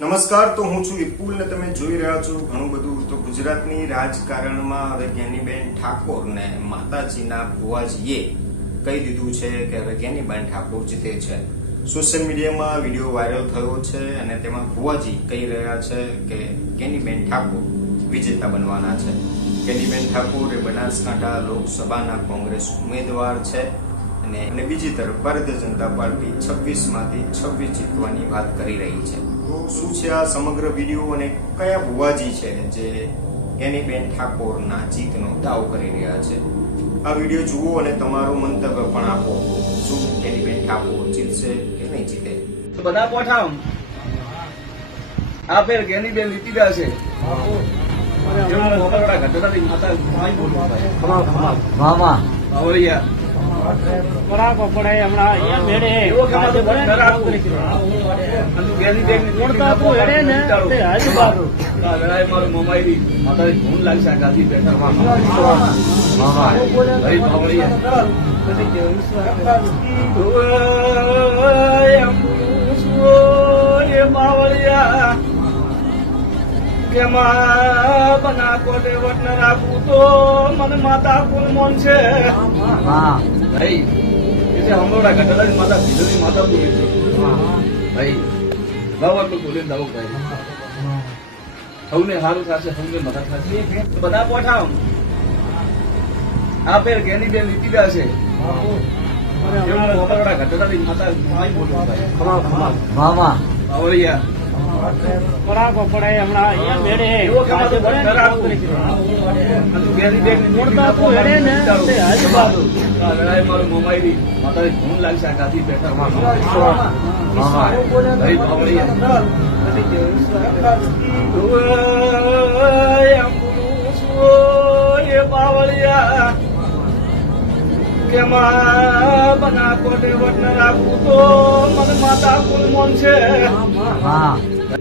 નમસ્કાર, તો હું છું વિપુલ ને તમે જોઈ રહ્યા છો ઘણું બધું. તો ગુજરાતની રાજકારણમાં હવે જ્ઞાનીબેન ઠાકોર ને માતાજીના ભુવાજીએ કહી દીધું છે કે હવે જ્ઞાનીબેન ઠાકોર જીતે છે. સોશિયલ મીડિયામાં વીડિયો વાયરલ થયો છે અને તેમાં ભુવાજી કહી રહ્યા છે કે જ્ઞાનીબેન ઠાકોર વિજેતા બનવાના છે. જ્ઞાનીબેન ઠાકોર એ બનાસકાંઠા લોકસભાના કોંગ્રેસ ઉમેદવાર છે. અને અને બીજી તરફ ભારતીય જનતા પાર્ટી છવ્વીસમાંથી છવ્વીસ જીતવાની વાત કરી રહી છે. તો શું છે આ સમગ્ર વીડિયો અને કયા ભુવાજી છે જે એનીબેન ઠાકોરના જીતનો દાવ કરી રહ્યા છે? આ વીડિયો જુઓ અને તમારું મંતવ્ય પણ આપો. શું એનીબેન ઠાકોર જીતશે કે નહીં જીતે? તો બધા પોઠામ. આ ફેર ગેનીબેન લીધી છે? મોટા મોકલવાળા માતા માઈ બોલવું ભાઈ. મામા બાવળિયા. બરાબર પડે હમણાં મેળે. એવો કે મારે બંધ કરાવવું. અને તું કેની બેનની કોણ તો આપણું હેડે ને તે આજુબાજુ. આ વેળાએ મારું મોમાઈ માતાજી ધૂન લાગશે આ ગાદી બેઠા મામા ભાઈ બાવળિયા. ઓય અંબુસુઓ એ બાવળિયા. કે માં બના કોટે વટ ન રાખું તો મને માતા કુલ મોન છે. ભાઈ એટલે હમણાં ઘટના માતા ભીલોની માતા બોલી છે. ભાઈ આટલું બોલીને લાવો ભાઈ. સૌને સારું થશે સૌને મદદ થશે. બધા પોઠા આ પેર કેની બેન નીતિ છે. એવું ઘટનાથી માતા બોલવું ભાઈ મામા બાવળિયા. બરાબર પડે હમણાં એ મેળે. અને તું હેડે ને આજુબાજુ. મોમાઈ માતાજી ધૂન લાગશે આ બેઠા. બાવળિયા. ઓય બના કોટે વટ ન રાખું તો? મને માતા કુલ મન છે.